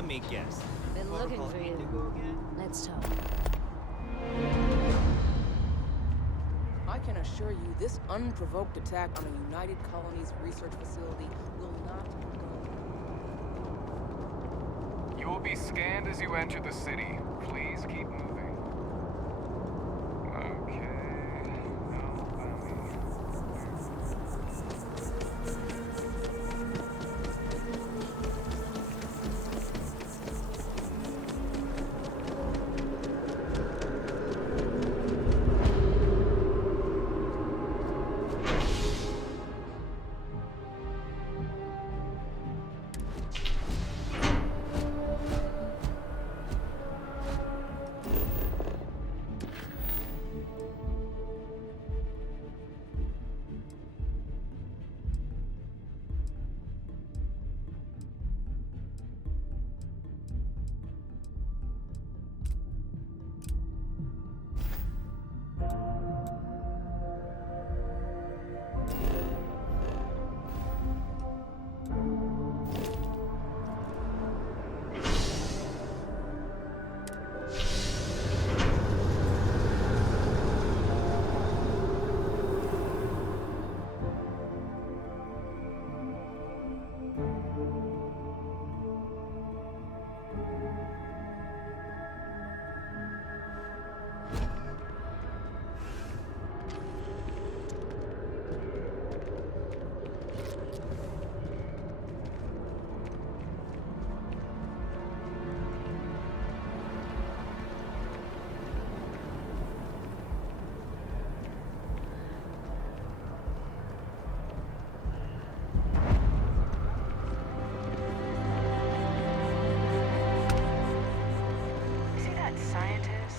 Let me guess. Been looking Protocol for you. Indigo again? Let's talk. I can assure you this unprovoked attack on a United Colonies research facility will not go. You will be scanned as you enter the city. Please keep moving. Okay.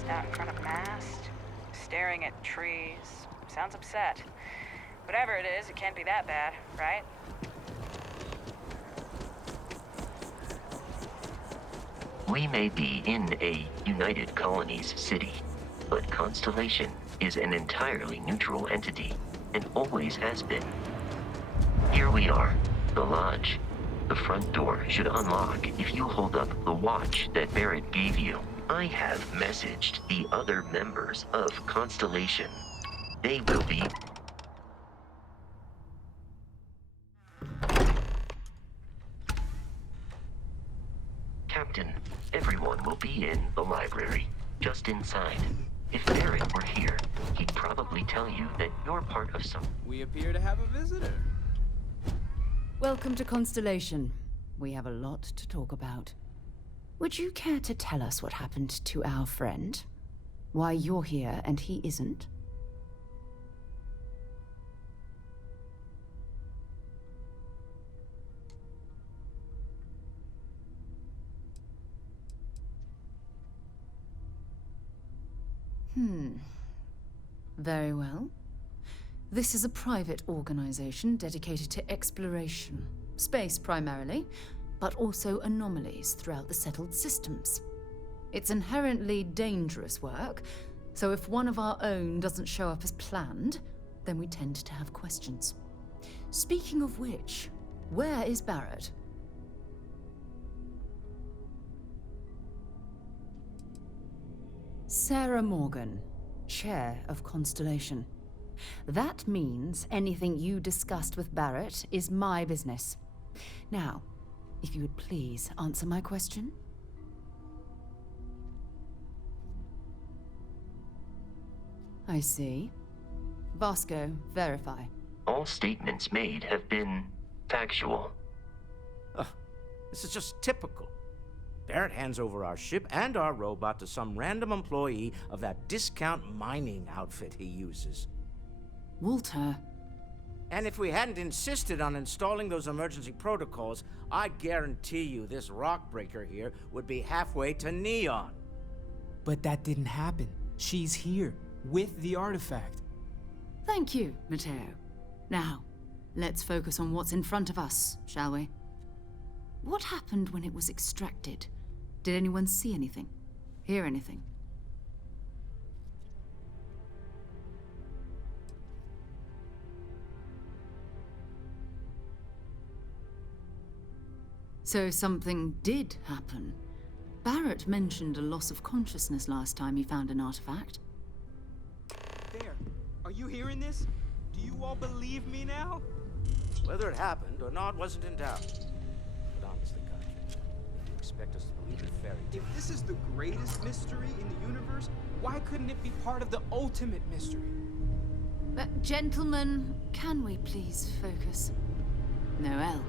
Out in front of a mast, staring at trees. Sounds upset. Whatever it is, it can't be that bad, right? We may be in a United Colonies city, but Constellation is an entirely neutral entity, and always has been. Here we are, the lodge. The front door should unlock if you hold up the watch that Barrett gave you. I have messaged the other members of Constellation. They will be... Captain, everyone will be in the library, just inside. If Barrett were here, he'd probably tell you that you're part of some... We appear to have a visitor. Welcome to Constellation. We have a lot to talk about. Would you care to tell us what happened to our friend? Why you're here and he isn't? Very well. This is a private organization dedicated to exploration. Space primarily, but also anomalies throughout the settled systems. It's inherently dangerous work, so if one of our own doesn't show up as planned, then we tend to have questions. Speaking of which, where is Barrett? Sarah Morgan, Chair of Constellation. That means anything you discussed with Barrett is my business. Now, if you would please answer my question. I see. Vasco, verify. All statements made have been factual. This is just typical. Barrett hands over our ship and our robot to some random employee of that discount mining outfit he uses. Walter. And if we hadn't insisted on installing those emergency protocols, I guarantee you this rock breaker here would be halfway to Neon. But that didn't happen. She's here, with the artifact. Thank you, Matteo. Now, let's focus on what's in front of us, shall we? What happened when it was extracted? Did anyone see anything? Hear anything? So something did happen. Barrett mentioned a loss of consciousness last time he found an artifact. There. Are you hearing this? Do you all believe me now? Whether it happened or not wasn't in doubt. But honestly, Country, if you expect us to believe in fairy tales... If this is the greatest mystery in the universe, why couldn't it be part of the ultimate mystery? But gentlemen, can we please focus? Noel,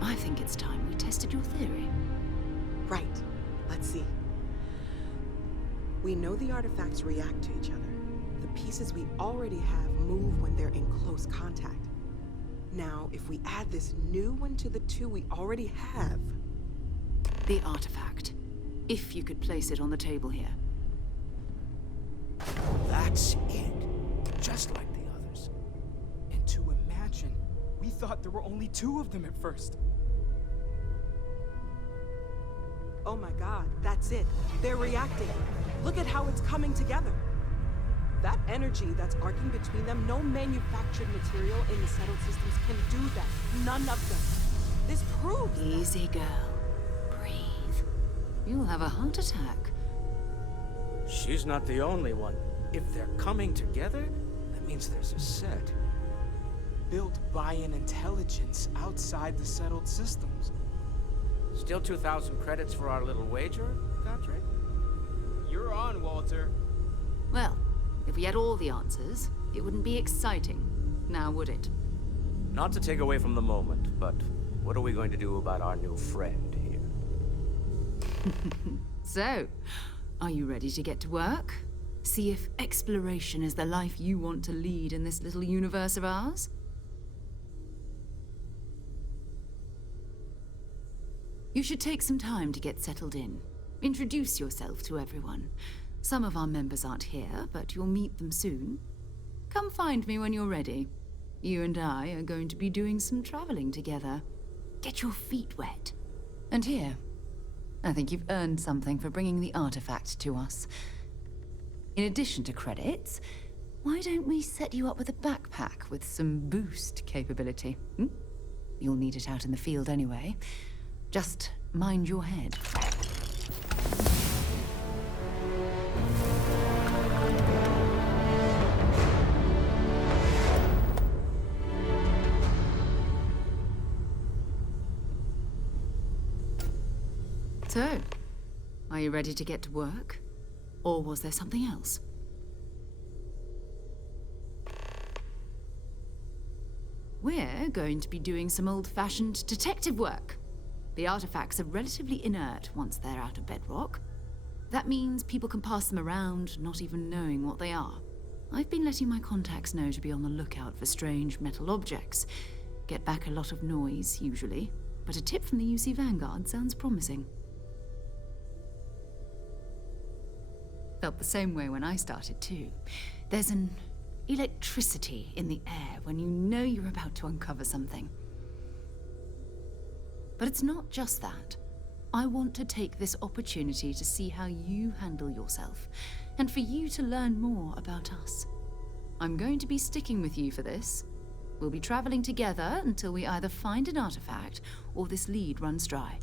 I think it's time we tested your theory. Right. Let's see. We know the artifacts react to each other. The pieces we already have move when they're in close contact. Now, if we add this new one to the two we already have... The artifact. If you could place it on the table here. That's it. Just like the others. And to imagine, we thought there were only 2 of them at first. Oh my god, that's it. They're reacting. Look at how it's coming together. That energy that's arcing between them, no manufactured material in the settled systems can do that. None of them. This proves that. Easy, girl. Breathe. You'll have a heart attack. She's not the only one. If they're coming together, that means there's a set. Built by an intelligence outside the settled systems. Still 2,000 credits for our little wager, Country? You're on, Walter. Well, if we had all the answers, it wouldn't be exciting, now would it? Not to take away from the moment, but what are we going to do about our new friend here? So, are you ready to get to work? See if exploration is the life you want to lead in this little universe of ours? You should take some time to get settled in. Introduce yourself to everyone. Some of our members aren't here, but you'll meet them soon. Come find me when you're ready. You and I are going to be doing some traveling together. Get your feet wet. And here, I think you've earned something for bringing the artifact to us. In addition to credits, why don't we set you up with a backpack with some boost capability? You'll need it out in the field anyway. Just mind your head. So, are you ready to get to work? Or was there something else? We're going to be doing some old-fashioned detective work. The artifacts are relatively inert once they're out of bedrock. That means people can pass them around, not even knowing what they are. I've been letting my contacts know to be on the lookout for strange metal objects. Get back a lot of noise, usually, but a tip from the UC Vanguard sounds promising. Felt the same way when I started, too. There's an electricity in the air when you know you're about to uncover something. But it's not just that. I want to take this opportunity to see how you handle yourself, and for you to learn more about us. I'm going to be sticking with you for this. We'll be traveling together until we either find an artifact or this lead runs dry.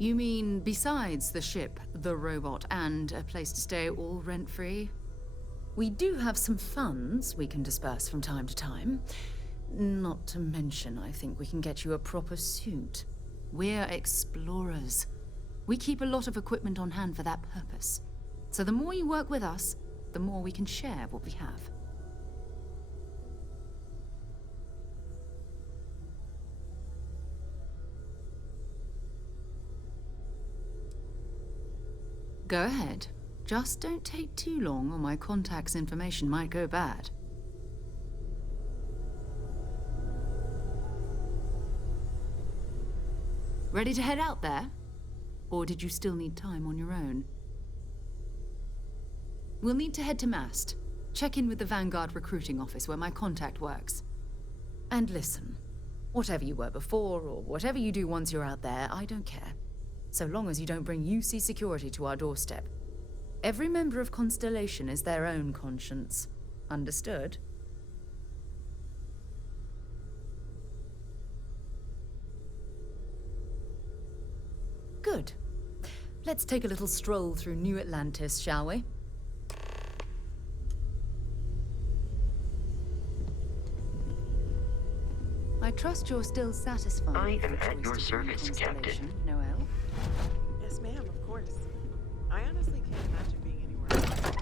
You mean besides the ship, the robot, and a place to stay all rent-free? We do have some funds we can disperse from time to time. Not to mention, I think we can get you a proper suit. We're explorers. We keep a lot of equipment on hand for that purpose. So the more you work with us, the more we can share what we have. Go ahead. Just don't take too long or my contact's information might go bad. Ready to head out there? Or did you still need time on your own? We'll need to head to Mast. Check in with the Vanguard recruiting office where my contact works. And listen, whatever you were before or whatever you do once you're out there, I don't care. So long as you don't bring UC security to our doorstep. Every member of Constellation is their own conscience. Understood? Good. Let's take a little stroll through New Atlantis, shall we? I trust you're still satisfied. I with am your at choice your to join service, Captain. Constellation, Noel. Yes, ma'am, of course. I honestly can't imagine being anywhere else.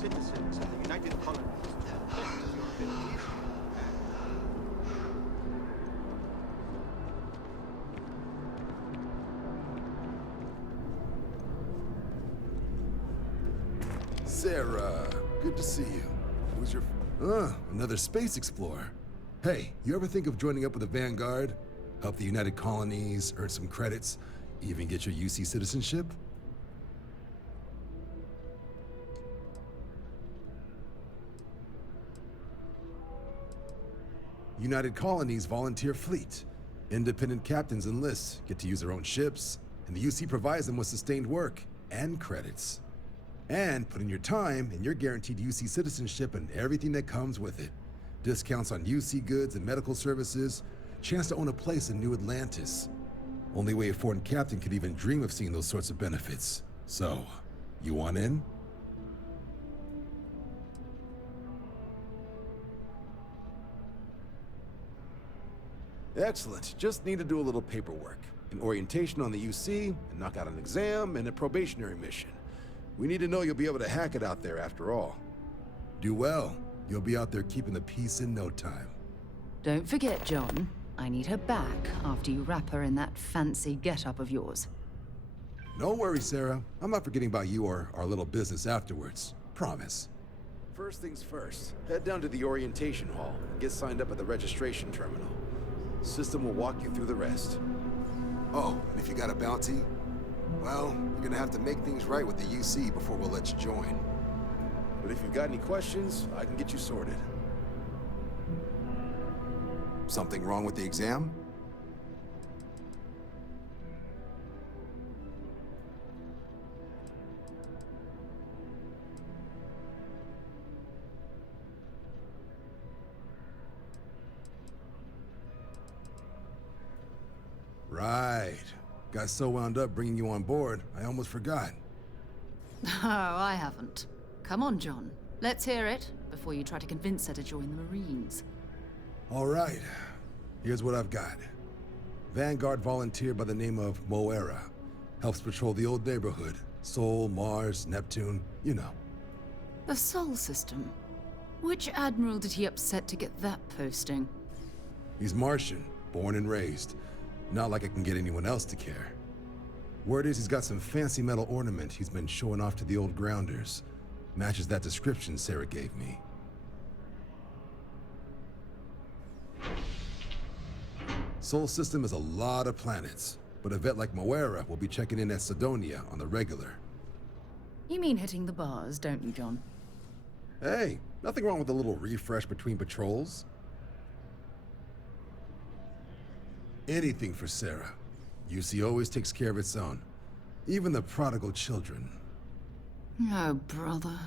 Citizens of the United Colonies to test your abilities. Sarah, good to see you. Who's your... another space explorer. Hey, you ever think of joining up with the Vanguard? Help the United Colonies, earn some credits, even get your UC citizenship? United Colonies volunteer fleet. Independent captains enlist, get to use their own ships, and the UC provides them with sustained work and credits. And put in your time, and you're guaranteed UC citizenship and everything that comes with it. Discounts on UC goods and medical services, chance to own a place in New Atlantis. Only way a foreign captain could even dream of seeing those sorts of benefits. So, you want in? Excellent. Just need to do a little paperwork. An orientation on the UC, and knock out an exam, and a probationary mission. We need to know you'll be able to hack it out there after all. Do well. You'll be out there keeping the peace in no time. Don't forget, John. I need her back after you wrap her in that fancy get-up of yours. No worries, Sarah. I'm not forgetting about you or our little business afterwards. Promise. First things first, head down to the orientation hall and get signed up at the registration terminal. System will walk you through the rest. Oh, and if you got a bounty, well, you're gonna have to make things right with the UC before we'll let you join. But if you've got any questions, I can get you sorted. Something wrong with the exam? Right. Got so wound up bringing you on board, I almost forgot. Oh, I haven't. Come on, John. Let's hear it before you try to convince her to join the Marines. All right. Here's what I've got. Vanguard volunteer by the name of Moera. Helps patrol the old neighborhood. Sol, Mars, Neptune, you know. The Sol system. Which admiral did he upset to get that posting? He's Martian, born and raised. Not like I can get anyone else to care. Word is he's got some fancy metal ornament he's been showing off to the old grounders. Matches that description Sarah gave me. Sol system is a lot of planets, but a vet like Moera will be checking in at Sidonia on the regular. You mean hitting the bars, don't you, John? Hey, nothing wrong with a little refresh between patrols. Anything for Sarah. UC always takes care of its own. Even the prodigal children. Oh, brother.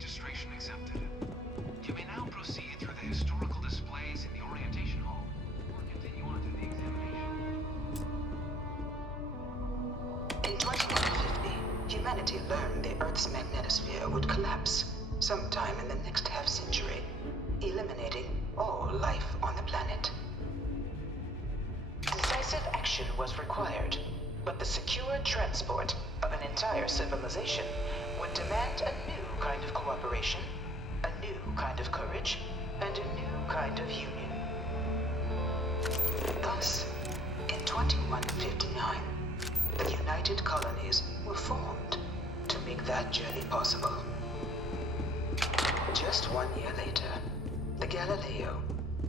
registration accepted. You may now proceed through the historical displays in the orientation hall, or continue on to the examination. In 2150, humanity learned the Earth's magnetosphere would collapse sometime in the next half-century, eliminating all life on the planet. Decisive action was required, but the secure transport of an entire civilization would demand a new kind of cooperation, a new kind of courage, and a new kind of union. Thus, in 2159, the United Colonies were formed to make that journey possible. Just 1 year later, the Galileo,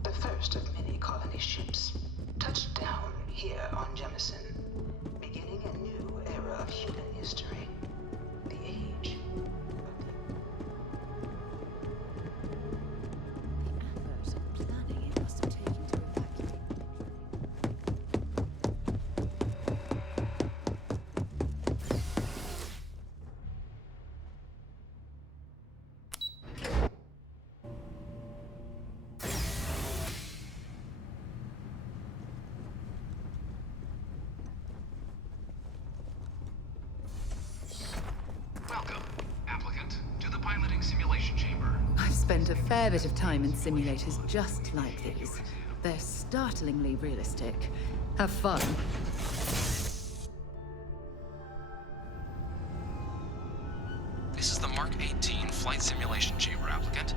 the first of many colony ships, touched down here on Jemison, beginning a new era of human history, the age of The effort and planning it must have taken to evacuate. Welcome, applicant, to the piloting simulation chamber. I've spent a fair bit of time in simulators just like these. They're startlingly realistic. Have fun. This is the Mark 18 flight simulation chamber, applicant.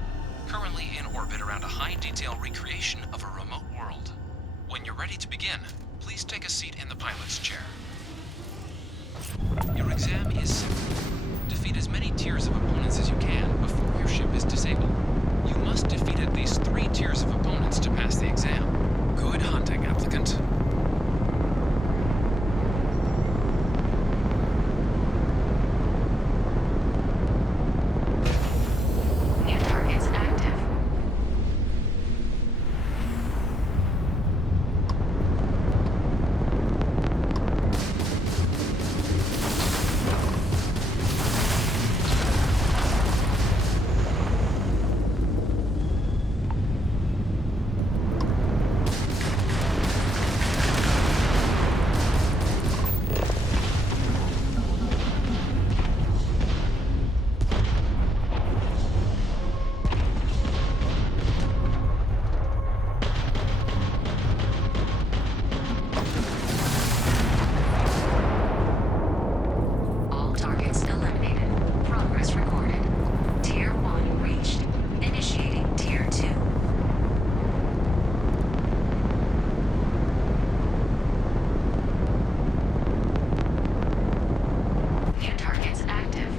Currently in orbit around a high-detail recreation of a remote world. When you're ready to begin, please take a seat in the pilot's chair. Your exam is simple. Defeat as many tiers of opponents as you can before your ship is disabled. You must defeat at least 3 tiers of opponents to pass the exam. Good hunting, applicant. New targets active. All targets eliminated. Progress recorded. Tier 1 reached. Initiating Tier 2. New targets active.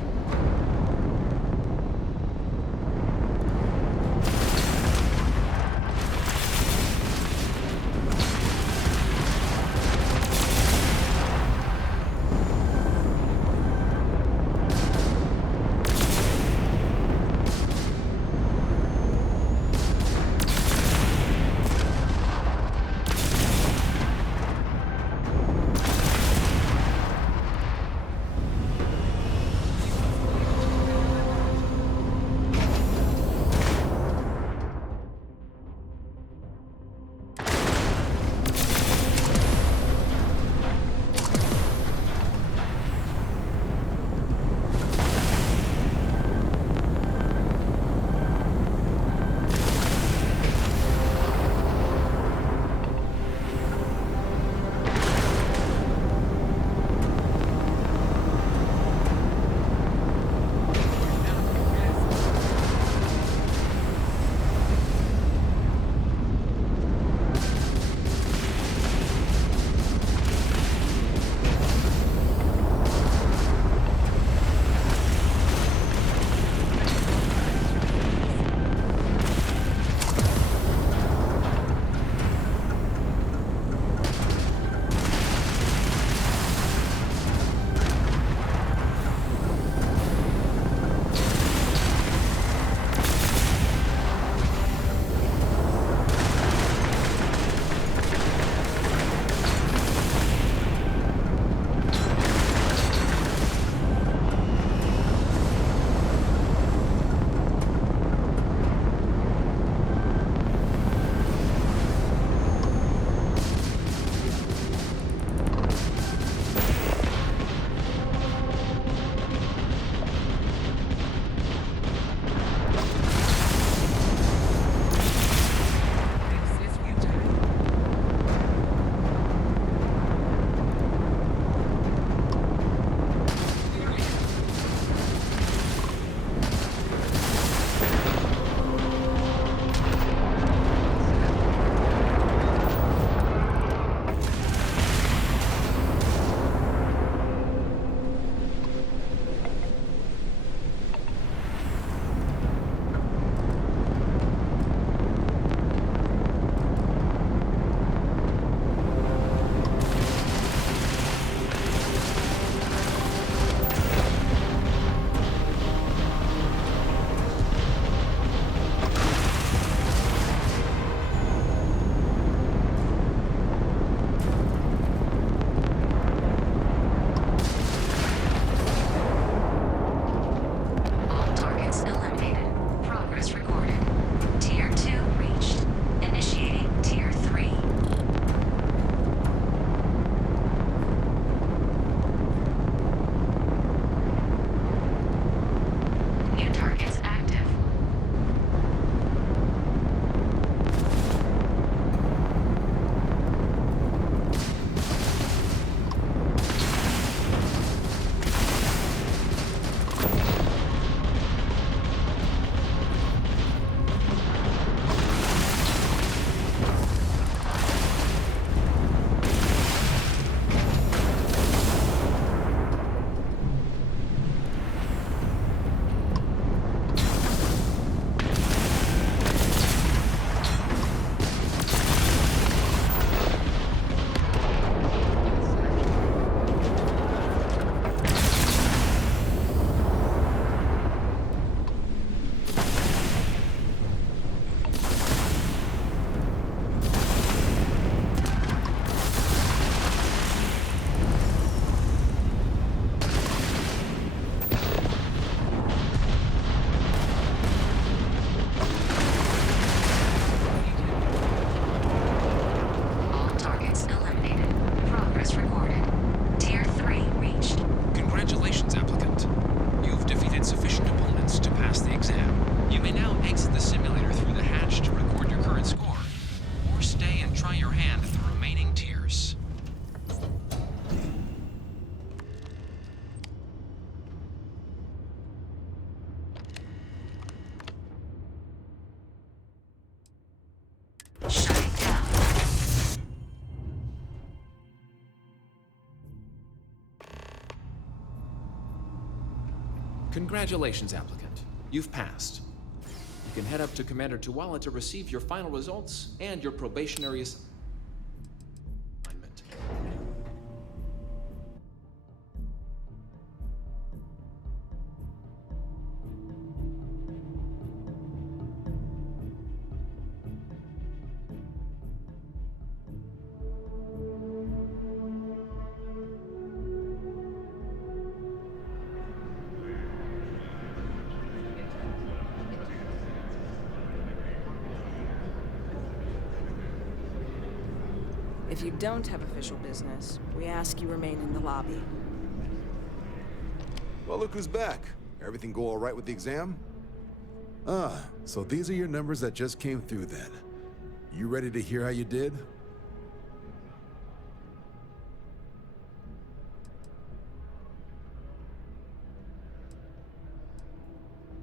Congratulations, applicant. You've passed. You can head up to Commander Tuwala to receive your final results and your probationary assignment. If you don't have official business, we ask you remain in the lobby. Well, look who's back. Everything go all right with the exam? Ah, so these are your numbers that just came through then. You ready to hear how you did?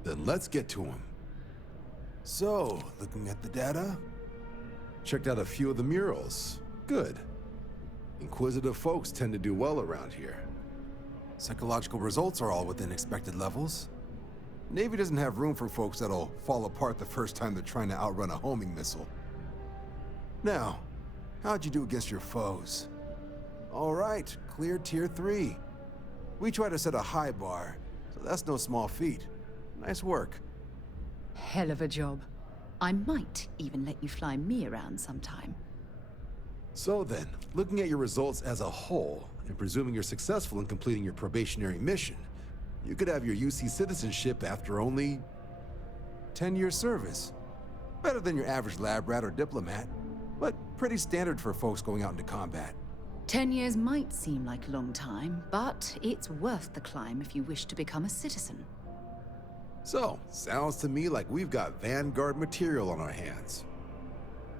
Then let's get to them. So, looking at the data, checked out a few of the murals. Good. Inquisitive folks tend to do well around here. Psychological results are all within expected levels. Navy doesn't have room for folks that'll fall apart the first time they're trying to outrun a homing missile. Now, how'd you do against your foes? All right, clear tier 3. We try to set a high bar, so that's no small feat. Nice work. Hell of a job. I might even let you fly me around sometime. So then, looking at your results as a whole, and presuming you're successful in completing your probationary mission, you could have your UC citizenship after only 10 years service. Better than your average lab rat or diplomat, but pretty standard for folks going out into combat. 10 years might seem like a long time, but it's worth the climb if you wish to become a citizen. So, sounds to me like we've got Vanguard material on our hands.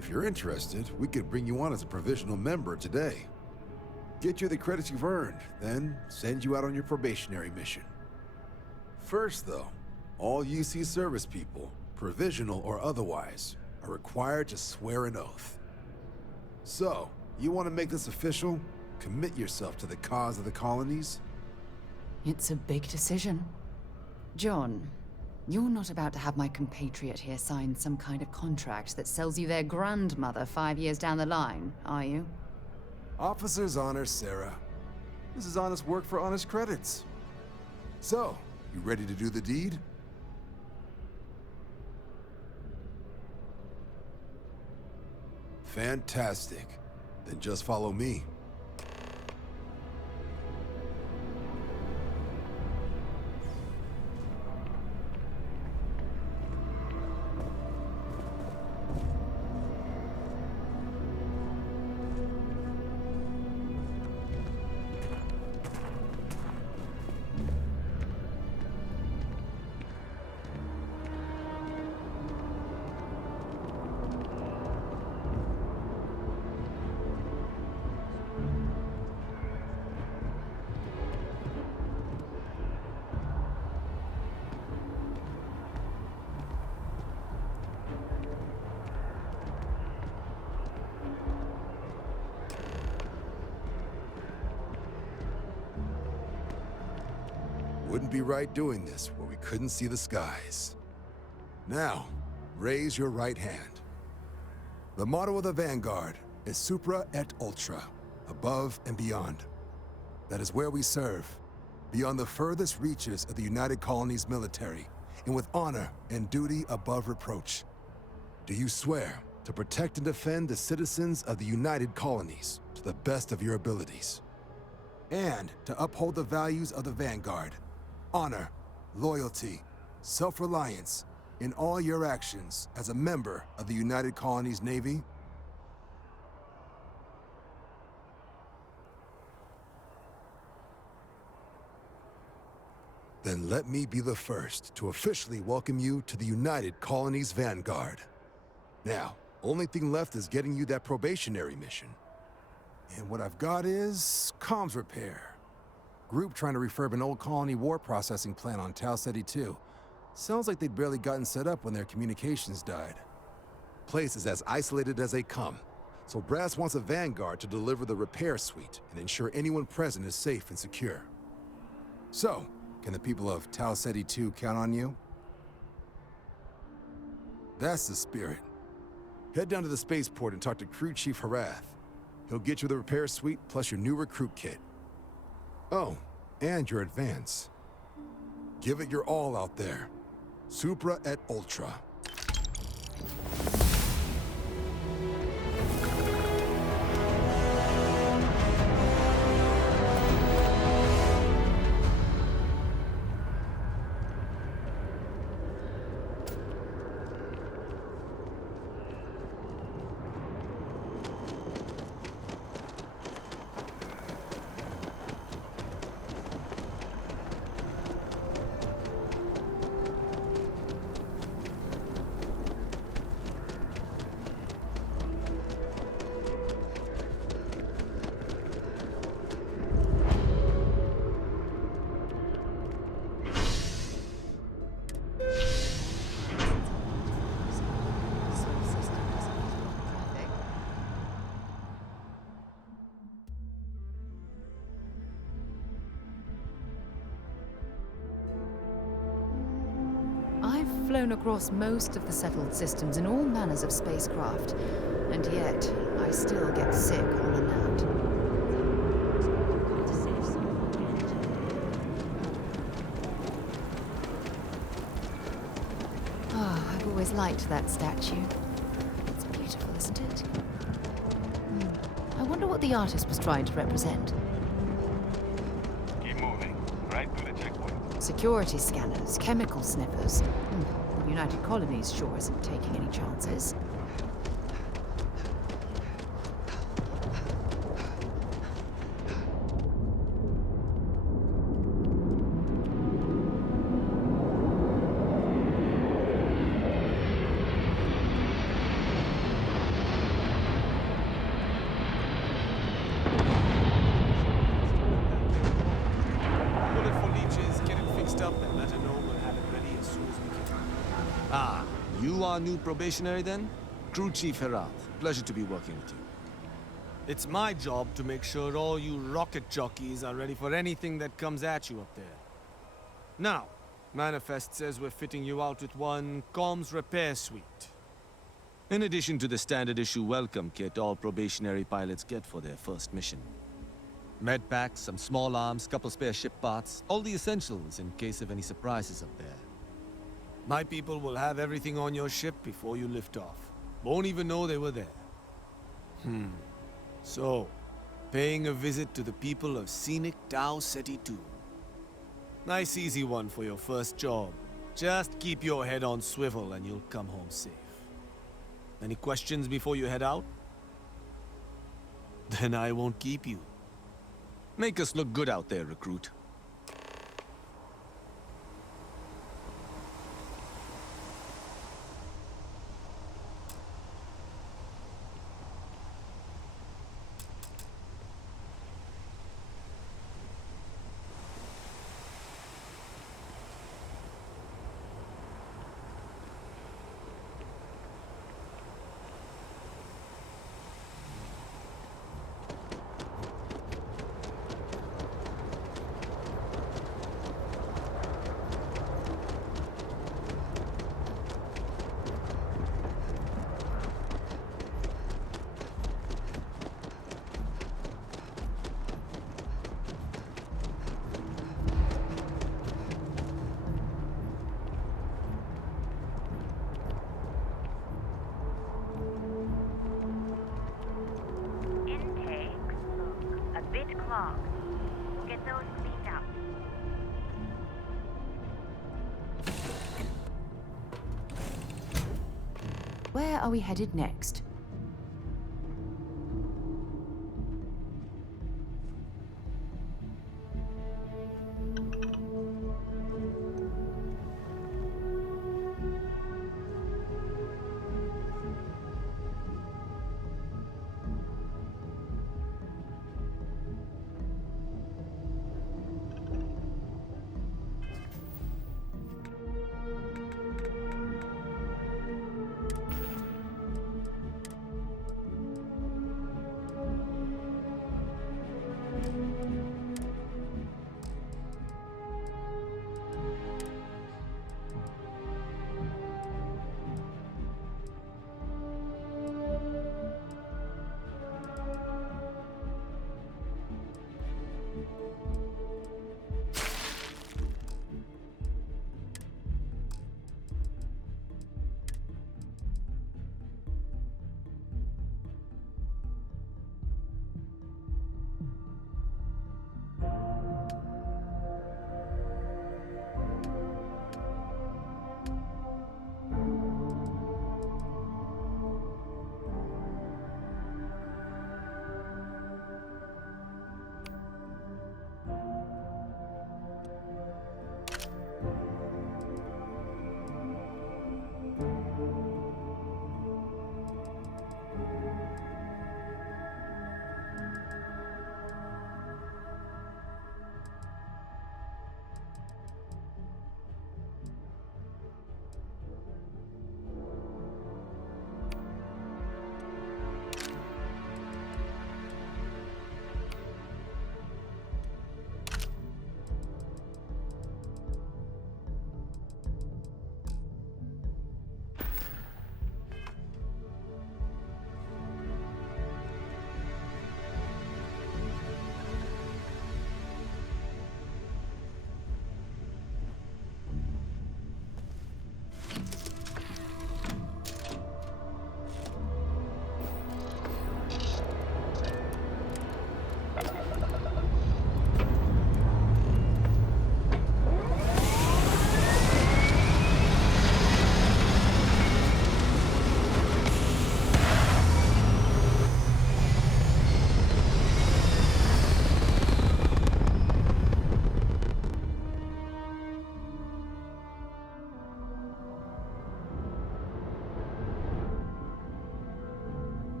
If you're interested, we could bring you on as a provisional member today. Get you the credits you've earned, then send you out on your probationary mission. First though, all UC service people, provisional or otherwise, are required to swear an oath. So, you want to make this official? Commit yourself to the cause of the colonies? It's a big decision. John, you're not about to have my compatriot here sign some kind of contract that sells you their grandmother 5 years down the line, are you? Officer's honor, Sarah. This is honest work for honest credits. So, you ready to do the deed? Fantastic. Then just follow me. Wouldn't be right doing this where we couldn't see the skies. Now, raise your right hand. The motto of the Vanguard is Supra et Ultra, above and beyond. That is where we serve, beyond the furthest reaches of the United Colonies military, and with honor and duty above reproach. Do you swear to protect and defend the citizens of the United Colonies to the best of your abilities? And to uphold the values of the Vanguard, honor, loyalty, self-reliance in all your actions as a member of the United Colonies Navy? Then let me be the first to officially welcome you to the United Colonies Vanguard. Now, only thing left is getting you that probationary mission. And what I've got is comms repair. Group trying to refurb an old colony war processing plant on Tau Ceti 2. Sounds like they'd barely gotten set up when their communications died. Place is as isolated as they come, so Brass wants a Vanguard to deliver the repair suite and ensure anyone present is safe and secure. So, Can the people of Tau Ceti 2 count on you? That's the spirit. Head down to the spaceport and talk to Crew Chief Harath. He'll get you the repair suite plus your new recruit kit. Oh, and your advance. Give it your all out there. Supra et Ultra. I've flown across most of the settled systems in all manners of spacecraft, and yet I still get sick on and out. Ah, I've always liked that statue. It's beautiful, isn't it? I wonder what the artist was trying to represent. Keep moving. Right through the checkpoint. Security scanners, chemical sniffers. The United Colonies sure isn't taking any chances. New probationary then? Crew Chief Herath. Pleasure to be working with you. It's my job to make sure all you rocket jockeys are ready for anything that comes at you up there. Now, Manifest says we're fitting you out with one comms repair suite. In addition to the standard issue welcome kit all probationary pilots get for their first mission. Med packs, some small arms, couple spare ship parts, all the essentials in case of any surprises up there. My people will have everything on your ship before you lift off. Won't even know they were there. So, paying a visit to the people of scenic Tau Ceti 2. Nice easy one for your first job. Just keep your head on swivel and you'll come home safe. Any questions before you head out? Then I won't keep you. Make us look good out there, recruit. Where are we headed next?